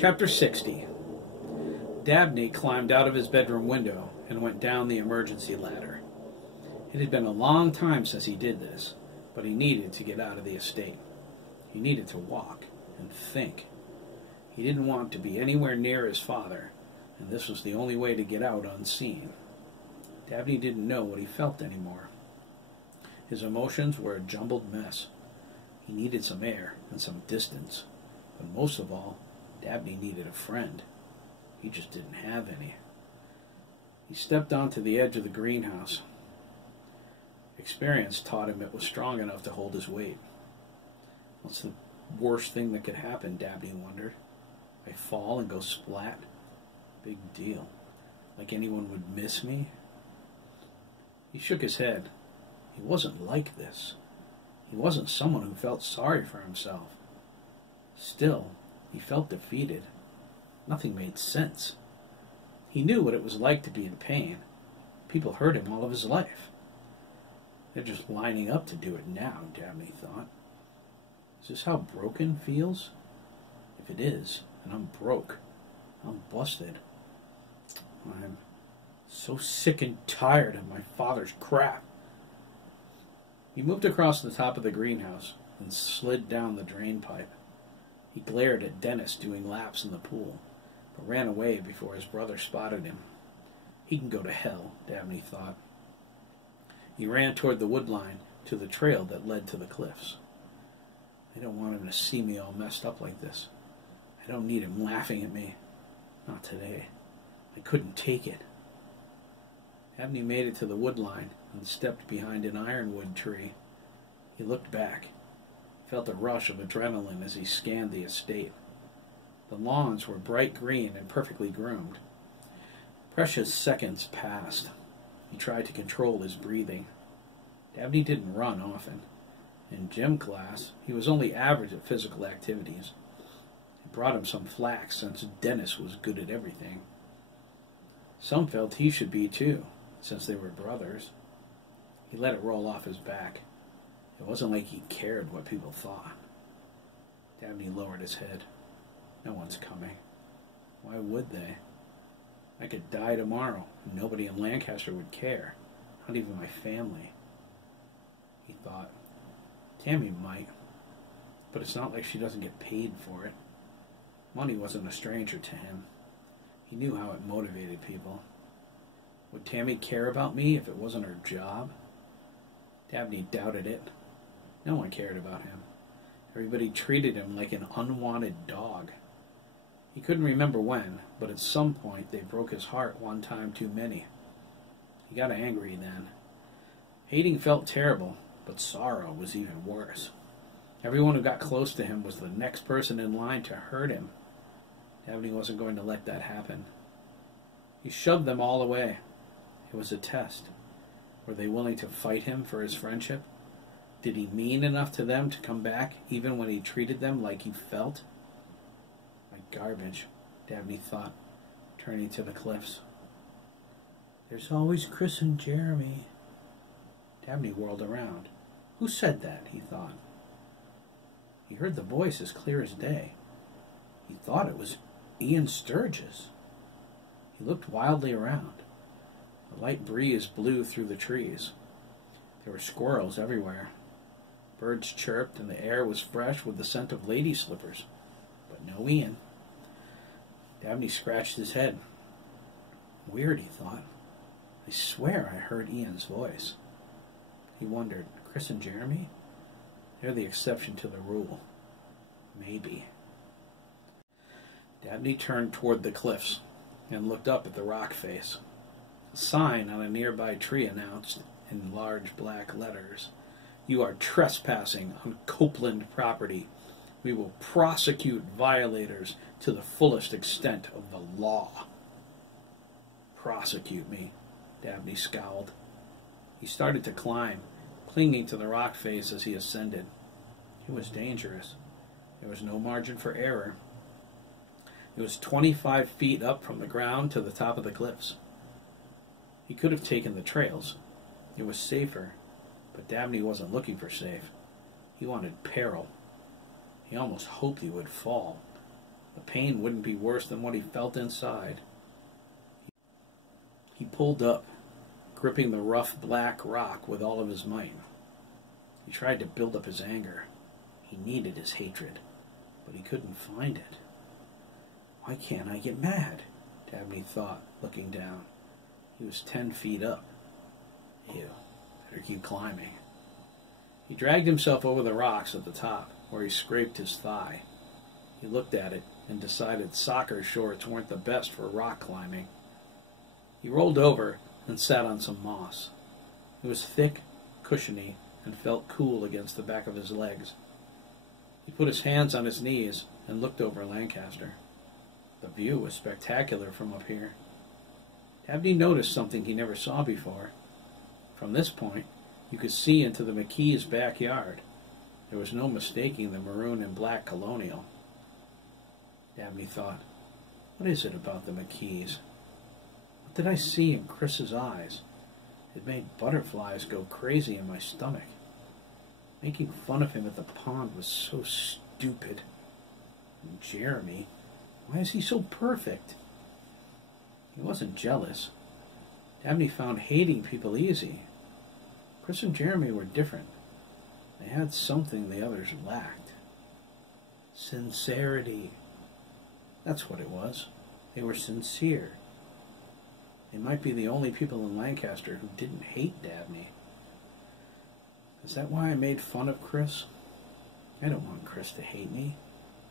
Chapter 60. Dabney climbed out of his bedroom window and went down the emergency ladder. It had been a long time since he did this, but he needed to get out of the estate. He needed to walk and think. He didn't want to be anywhere near his father, and this was the only way to get out unseen. Dabney didn't know what he felt anymore. His emotions were a jumbled mess. He needed some air and some distance, but most of all, Dabney needed a friend. He just didn't have any. He stepped onto the edge of the greenhouse. Experience taught him it was strong enough to hold his weight. What's the worst thing that could happen, Dabney wondered? I fall and go splat? Big deal. Like anyone would miss me? He shook his head. He wasn't like this. He wasn't someone who felt sorry for himself. Still, he felt defeated. Nothing made sense. He knew what it was like to be in pain. People hurt him all of his life. They're just lining up to do it now, Dabney thought. Is this how broken feels? If it is, then I'm broke. I'm busted. I'm so sick and tired of my father's crap. He moved across the top of the greenhouse and slid down the drain pipe. He glared at Dennis doing laps in the pool, but ran away before his brother spotted him. He can go to hell, Dabney thought. He ran toward the wood line to the trail that led to the cliffs. I don't want him to see me all messed up like this. I don't need him laughing at me. Not today. I couldn't take it. Dabney made it to the wood line and stepped behind an ironwood tree. He looked back. He felt a rush of adrenaline as he scanned the estate. The lawns were bright green and perfectly groomed. Precious seconds passed. He tried to control his breathing. Dabney didn't run often. In gym class, he was only average at physical activities. It brought him some flack since Dennis was good at everything. Some felt he should be too, since they were brothers. He let it roll off his back. It wasn't like he cared what people thought. Dabney lowered his head. No one's coming. Why would they? I could die tomorrow, and nobody in Lancaster would care. Not even my family. He thought, Tammy might, but it's not like she doesn't get paid for it. Money wasn't a stranger to him. He knew how it motivated people. Would Tammy care about me if it wasn't her job? Dabney doubted it. No one cared about him. Everybody treated him like an unwanted dog. He couldn't remember when, but at some point they broke his heart one time too many. He got angry then. Hating felt terrible, but sorrow was even worse. Everyone who got close to him was the next person in line to hurt him. Dabney wasn't going to let that happen. He shoved them all away. It was a test. Were they willing to fight him for his friendship? Did he mean enough to them to come back, even when he treated them like he felt? Like garbage, Dabney thought, turning to the cliffs. There's always Chris and Jeremy. Dabney whirled around. Who said that, he thought. He heard the voice as clear as day. He thought it was Ian Sturgis. He looked wildly around. A light breeze blew through the trees. There were squirrels everywhere. Birds chirped, and the air was fresh with the scent of lady slippers. But no Ian. Dabney scratched his head. Weird, he thought. I swear I heard Ian's voice. He wondered, Chris and Jeremy? They're the exception to the rule. Maybe. Dabney turned toward the cliffs and looked up at the rock face. A sign on a nearby tree announced, in large black letters, You are trespassing on Copeland property. We will prosecute violators to the fullest extent of the law. Prosecute me, Dabney scowled. He started to climb, clinging to the rock face as he ascended. It was dangerous. There was no margin for error. It was 25 feet up from the ground to the top of the cliffs. He could have taken the trails. It was safer, but Dabney wasn't looking for safe. He wanted peril. He almost hoped he would fall. The pain wouldn't be worse than what he felt inside. He pulled up, gripping the rough black rock with all of his might. He tried to build up his anger. He needed his hatred, but he couldn't find it. Why can't I get mad? Dabney thought, looking down. He was 10 feet up. Ew, better keep climbing. He dragged himself over the rocks at the top, where he scraped his thigh. He looked at it and decided soccer shorts weren't the best for rock climbing. He rolled over and sat on some moss. It was thick, cushiony, and felt cool against the back of his legs. He put his hands on his knees and looked over Lancaster. The view was spectacular from up here. Dabney noticed something he never saw before. From this point, you could see into the McKee's backyard. There was no mistaking the maroon and black colonial. Dabney thought, what is it about the McKees? What did I see in Chris's eyes? It made butterflies go crazy in my stomach. Making fun of him at the pond was so stupid. And Jeremy, why is he so perfect? He wasn't jealous. Dabney found hating people easy. Chris and Jeremy were different. They had something the others lacked. Sincerity. That's what it was. They were sincere. They might be the only people in Lancaster who didn't hate Dabney. Is that why I made fun of Chris? I don't want Chris to hate me.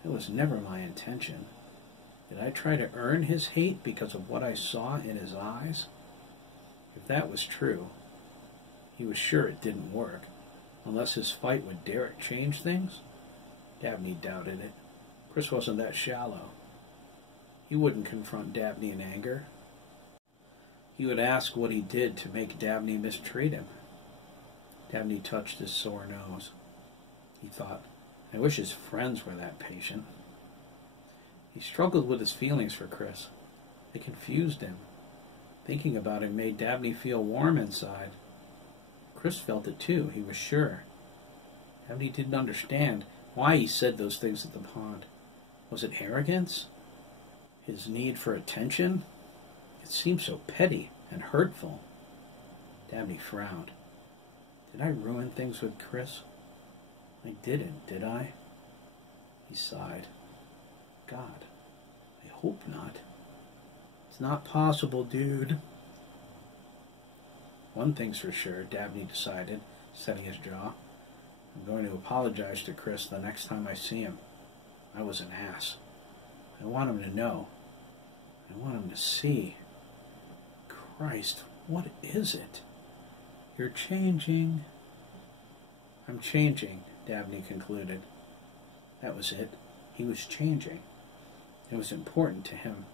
That was never my intention. Did I try to earn his hate because of what I saw in his eyes? If that was true, he was sure it didn't work, unless his fight with Derek changed things. Dabney doubted it. Chris wasn't that shallow. He wouldn't confront Dabney in anger. He would ask what he did to make Dabney mistreat him. Dabney touched his sore nose. He thought, I wish his friends were that patient. He struggled with his feelings for Chris. They confused him. Thinking about him made Dabney feel warm inside. Chris felt it too, he was sure. Dabney didn't understand why he said those things at the pond. Was it arrogance? His need for attention? It seemed so petty and hurtful. Dabney frowned. Did I ruin things with Chris? I didn't, did I? He sighed. God, I hope not. It's not possible, dude. One thing's for sure, Dabney decided, setting his jaw. I'm going to apologize to Chris the next time I see him. I was an ass. I want him to know. I want him to see. Christ, what is it? You're changing. I'm changing, Dabney concluded. That was it. He was changing. It was important to him.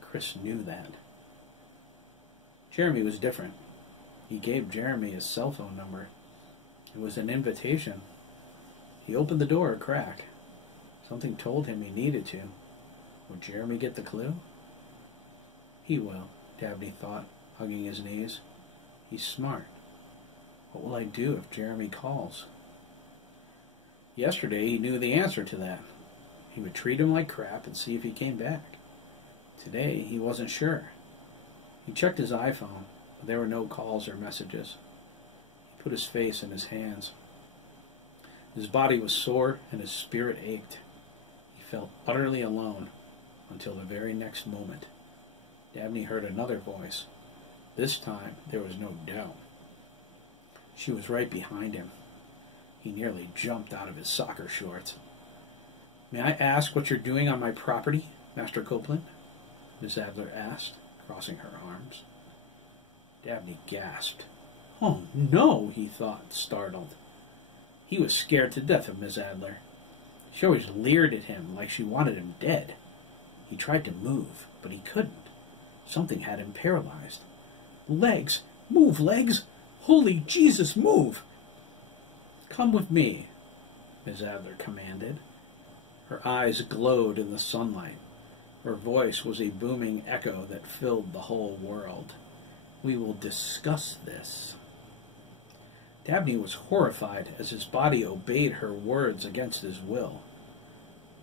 Chris knew that. Jeremy was different. He gave Jeremy his cell phone number. It was an invitation. He opened the door a crack. Something told him he needed to. Would Jeremy get the clue? He will, Dabney thought, hugging his knees. He's smart. What will I do if Jeremy calls? Yesterday he knew the answer to that. He would treat him like crap and see if he came back. Today he wasn't sure. He checked his iPhone, but there were no calls or messages. He put his face in his hands. His body was sore and his spirit ached. He felt utterly alone until the very next moment. Dabney heard another voice. This time there was no doubt. She was right behind him. He nearly jumped out of his soccer shorts. May I ask what you're doing on my property, Master Copeland? Miss Adler asked, crossing her arms. Dabney gasped. Oh, no, he thought, startled. He was scared to death of Miss Adler. She always leered at him like she wanted him dead. He tried to move, but he couldn't. Something had him paralyzed. Legs! Move, legs! Holy Jesus, move! Come with me, Miss Adler commanded. Her eyes glowed in the sunlight. Her voice was a booming echo that filled the whole world. We will discuss this. Dabney was horrified as his body obeyed her words against his will.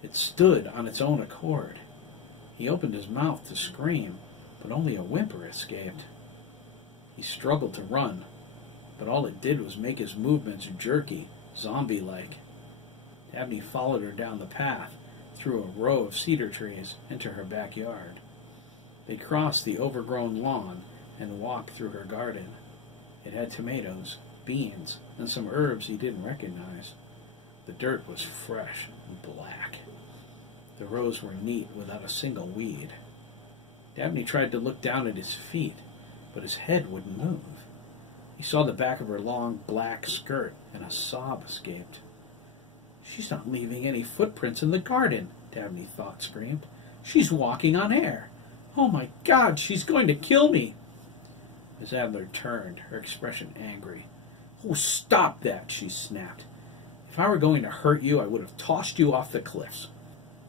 It stood on its own accord. He opened his mouth to scream, but only a whimper escaped. He struggled to run, but all it did was make his movements jerky, zombie-like. Dabney followed her down the path, through a row of cedar trees, into her backyard. They crossed the overgrown lawn and walked through her garden. It had tomatoes, beans, and some herbs he didn't recognize. The dirt was fresh and black. The rows were neat without a single weed. Dabney tried to look down at his feet, but his head wouldn't move. He saw the back of her long black skirt, and a sob escaped. "She's not leaving any footprints in the garden," Dabney thought screamed. "She's walking on air. Oh my God, she's going to kill me!" Miss Adler turned, her expression angry. "Oh, stop that," she snapped. "If I were going to hurt you, I would have tossed you off the cliffs.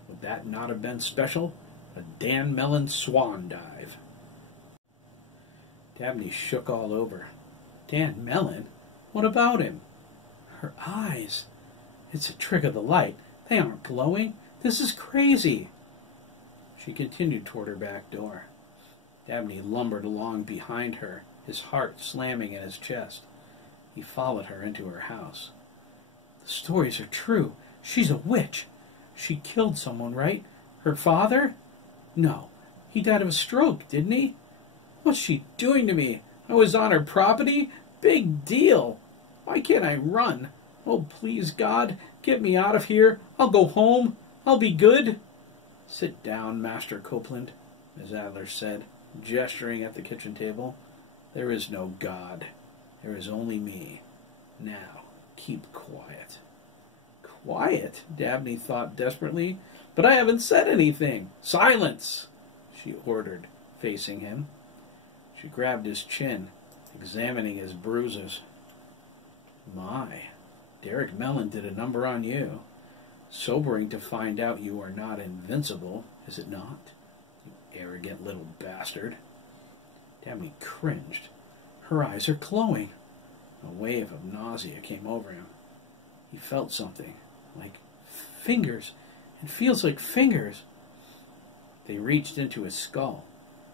Would that not have been special? A Dan Mellon swan dive." Dabney shook all over. "Dan Mellon? What about him?" Her eyes. "It's a trick of the light. They aren't glowing. This is crazy." She continued toward her back door. Dabney lumbered along behind her, his heart slamming in his chest. He followed her into her house. "The stories are true. She's a witch. She killed someone, right? Her father? No. He died of a stroke, didn't he? What's she doing to me? I was on her property? Big deal. Why can't I run? Oh, please, God, get me out of here. I'll go home. I'll be good." "Sit down, Master Copeland," Miss Adler said, gesturing at the kitchen table. "There is no God. There is only me. Now, keep quiet." "Quiet?" Dabney thought desperately. "But I haven't said anything." "Silence!" she ordered, facing him. She grabbed his chin, examining his bruises. "My, Derek Mellon did a number on you. Sobering to find out you are not invincible, is it not? You arrogant little bastard." Dabney cringed. Her eyes are glowing. A wave of nausea came over him. He felt something, like fingers. It feels like fingers. They reached into his skull.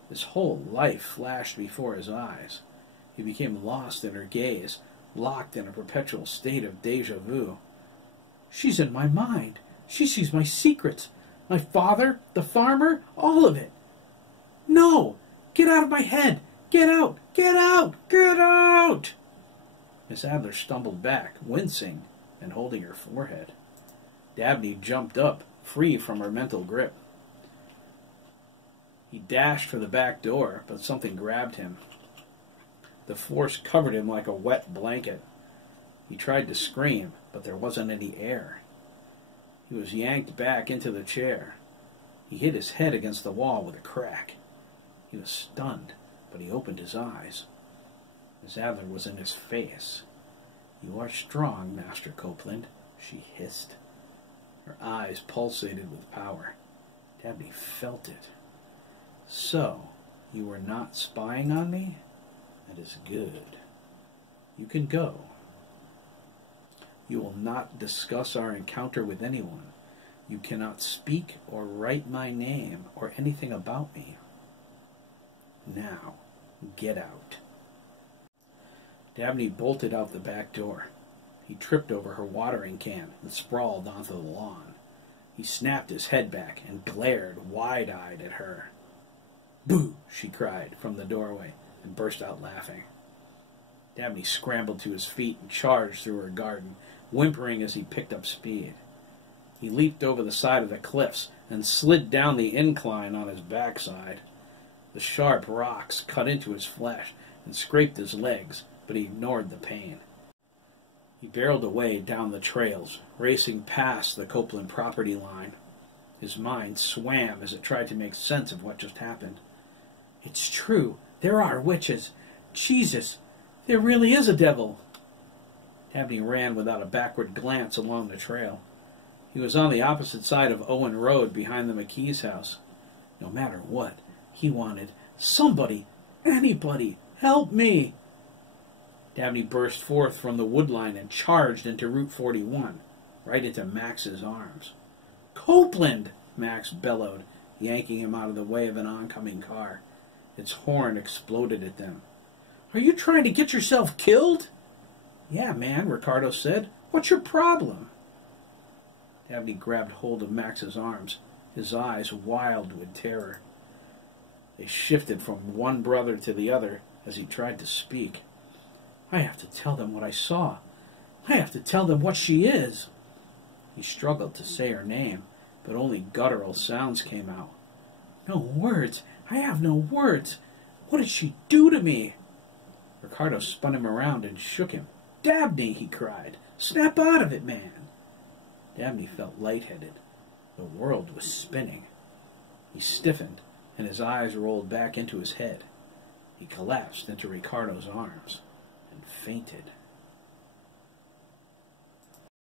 His whole life flashed before his eyes. He became lost in her gaze, locked in a perpetual state of déjà vu. "She's in my mind. She sees my secrets. My father, the farmer, all of it. No! Get out of my head! Get out! Get out! Get out!" Miss Adler stumbled back, wincing and holding her forehead. Dabney jumped up, free from her mental grip. He dashed for the back door, but something grabbed him. The force covered him like a wet blanket. He tried to scream, but there wasn't any air. He was yanked back into the chair. He hit his head against the wall with a crack. He was stunned, but he opened his eyes. Miss Adler was in his face. "You are strong, Master Copeland," she hissed. Her eyes pulsated with power. Dabney felt it. "So, you were not spying on me? That is good. You can go. You will not discuss our encounter with anyone. You cannot speak or write my name or anything about me. Now, get out." Dabney bolted out the back door. He tripped over her watering can and sprawled onto the lawn. He snapped his head back and glared wide-eyed at her. "Boo!" she cried from the doorway and burst out laughing. Dabney scrambled to his feet and charged through her garden, whimpering as he picked up speed. He leaped over the side of the cliffs and slid down the incline on his backside. The sharp rocks cut into his flesh and scraped his legs, but he ignored the pain. He barreled away down the trails, racing past the Copeland property line. His mind swam as it tried to make sense of what just happened. "It's true. There are witches. Jesus, there really is a devil." Dabney ran without a backward glance along the trail. He was on the opposite side of Owen Road behind the McKee's house. No matter what, he wanted somebody, anybody, help me. Dabney burst forth from the woodline and charged into Route 41, right into Max's arms. Copeland! Max bellowed, yanking him out of the way of an oncoming car. Its horn exploded at them. Are you trying to get yourself killed? Yeah, man, Ricardo said. What's your problem? Dabney grabbed hold of Max's arms, his eyes wild with terror. They shifted from one brother to the other as he tried to speak. I have to tell them what I saw. I have to tell them what she is. He struggled to say her name, but only guttural sounds came out. No words. I have no words. What did she do to me? Ricardo spun him around and shook him. Dabney, he cried. Snap out of it, man. Dabney felt lightheaded. The world was spinning. He stiffened, and his eyes rolled back into his head. He collapsed into Ricardo's arms and fainted.